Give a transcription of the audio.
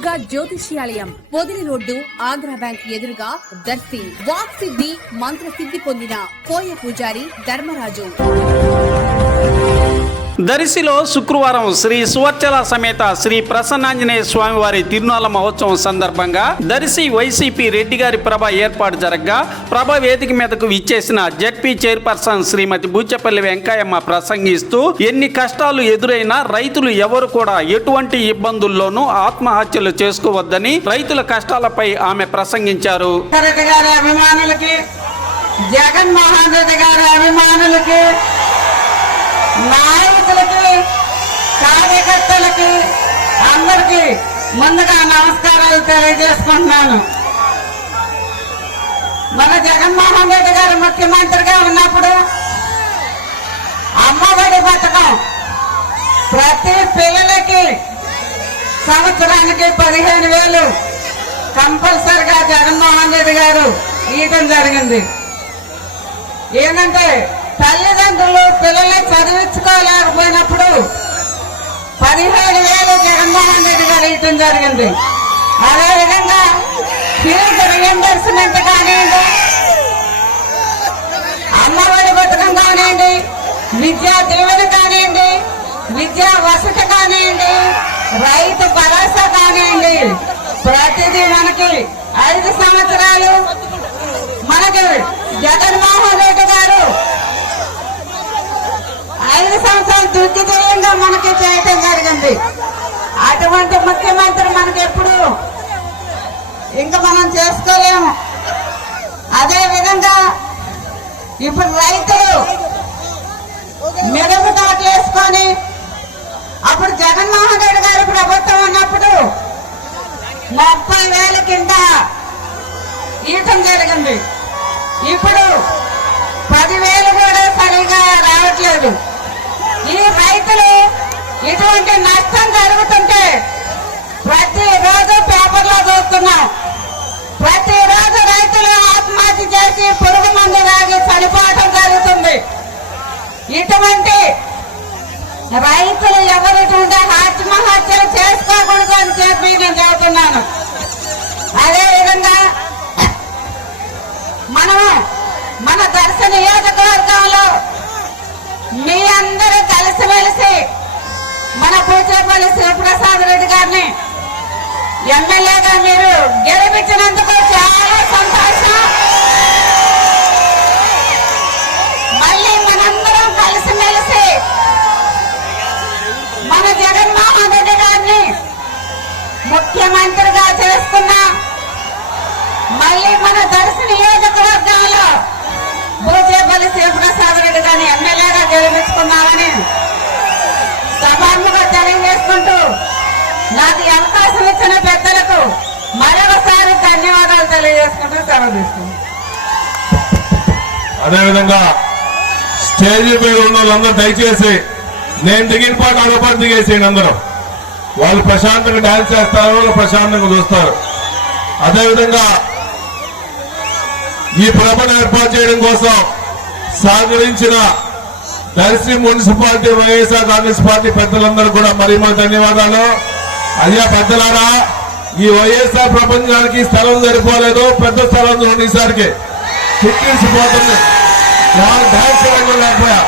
దుర్గా జ్యోతిష్యాలయం Podili road Andhra bank ఎదురుగా Darsi. Walk సిద్ధి మంత్ర సిద్ధి పొందిన కోయ పూజారి ధర్మరాజు. దర్శిలో శుక్రవారం శ్రీ సువర్చల సమేత శ్రీ ప్రసన్నాంజనేయ స్వామి వారి తిరునాళ్ల మహోత్సవం సందర్భంగా దర్శి వైసీపీ రెడ్డి గారి ప్రభ ఏర్పాటు జరగగా ప్రభ వేదిక మీదకు విచ్చేసిన జెడ్పీ చైర్పర్సన్ శ్రీమతి బూచెపల్లి వెంకయ్యమ్మ ప్రసంగిస్తూ ఎన్ని కష్టాలు ఎదురైనా రైతులు ఎవరు కూడా ఎటువంటి ఇబ్బందుల్లోనూ ఆత్మహత్యలు చేసుకోవద్దని రైతుల కష్టాలపై ఆమె ప్రసంగించారు. జగన్మోహన్ రెడ్డి గారి అభిమానులకి, నాయకులకి, కార్యకర్తలకి అందరికీ ముందుగా నమస్కారాలు తెలియజేసుకుంటున్నాను. మన జగన్మోహన్ రెడ్డి గారు ముఖ్యమంత్రిగా ఉన్నప్పుడు అమ్మఒడి పథకం ప్రతి పిల్లలకి సంవత్సరానికి 15,000 కంపల్సరిగా జగన్మోహన్ రెడ్డి గారు ఇవ్వడం జరిగింది. ఏంటంటే తల్లిదండ్రులు పిల్లల్ని చదివించుకోలేకపోయినప్పుడు 17,000 జగన్మోహన్ రెడ్డి గారు ఇవ్వడం జరిగింది. అదేవిధంగా ఫీజు రియంబర్స్మెంట్ కానివ్వండి, అమ్మఒడి పథకం కానివ్వండి, విద్యా దీవెన కానివ్వండి, విద్యా వసతి కానివ్వండి, రైతు భరోసా కానివ్వండి, ప్రతిదీ మనకి 5 సంవత్సరాలు మనకి జగన్మోహన్ రెడ్డి గారు 5 సంవత్సరాలు దుర్విజయంగా మనకి చేయటం జరిగింది. అటువంటి ముఖ్యమంత్రి మనకి ఎప్పుడు ఇంకా మనం చేసుకోలేము. అదే విధంగా ఇప్పుడు రైతులు మెరుగు వేసుకొని అప్పుడు జగన్మోహన్ రెడ్డి గారి ప్రభుత్వం ఉన్నప్పుడు 30,000 కింద ఇవ్వటం జరిగింది. ఇప్పుడు 10,000 కూడా సరిగా రావట్లేదు. ఈ రైతులు ఇటువంటి నష్టం జరుగుతుంటే ప్రతిరోజు పేపర్లో చూస్తున్నాం. ప్రతిరోజు రైతులు ఆత్మహత్య చేసి పురుగు మందు తాగి చనిపోవటం జరుగుతుంది. ఇటువంటి రైతులు ఎవరిటువంటి ఆత్మహత్యలు చేసుకోకూడదు అని చెప్పి నేను చెబుతున్నాను. అదేవిధంగా మన దర్శి నియోజకవర్గంలో మీ అందరూ కలిసిమెలిసి మన బూచేపల్లి శివప్రసాద్ రెడ్డి గారిని ఎమ్మెల్యేగా మీరు గెలిపించినందుకు చాలా సంతోషం. మళ్ళీ మనందరం కలిసిమెలిసి మన జగన్మోహన్ రెడ్డి గారిని ముఖ్యమంత్రిగా చేసుకున్నా మళ్ళీ మన దర్శి నియోజకవర్గంలో బూచేపల్లి శివప్రసాద్ రెడ్డి గారిని ఎమ్మెల్యేగా గెలిపించుకున్నామని సభాముగా తెలియజేసుకుంటూ నాకు ఈ అవకాశం ఇచ్చిన పెద్దలకు మరొకసారి ధన్యవాదాలు తెలియజేసుకుంటూ సెలవు తీసుకుంటాం. అదేవిధంగా స్టేజీ మీద ఉన్న వాళ్ళందరూ దయచేసి నేను దిగిన పాటు అదొకటి దిగేసేయండి. అందరూ వాళ్ళు ప్రశాంతంగా డాన్స్ చేస్తారు, వాళ్ళు ప్రశాంతంగా చూస్తారు. అదేవిధంగా ఈ ప్రభను ఏర్పాటు చేయడం కోసం సహకరించిన దర్శి మున్సిపాలిటీ, వైఎస్ఆర్ కాంగ్రెస్ పార్టీ పెద్దలందరూ కూడా మరీ ధన్యవాదాలు. అయ్యా పెద్దలారా, ఈ వైఎస్ఆర్ ప్రపంచానికి స్థలం సరిపోలేదు, పెద్ద స్థలం ఈసారికి చుట్టించిపోతుంది. డాన్స్ చేయడం లేకపోయా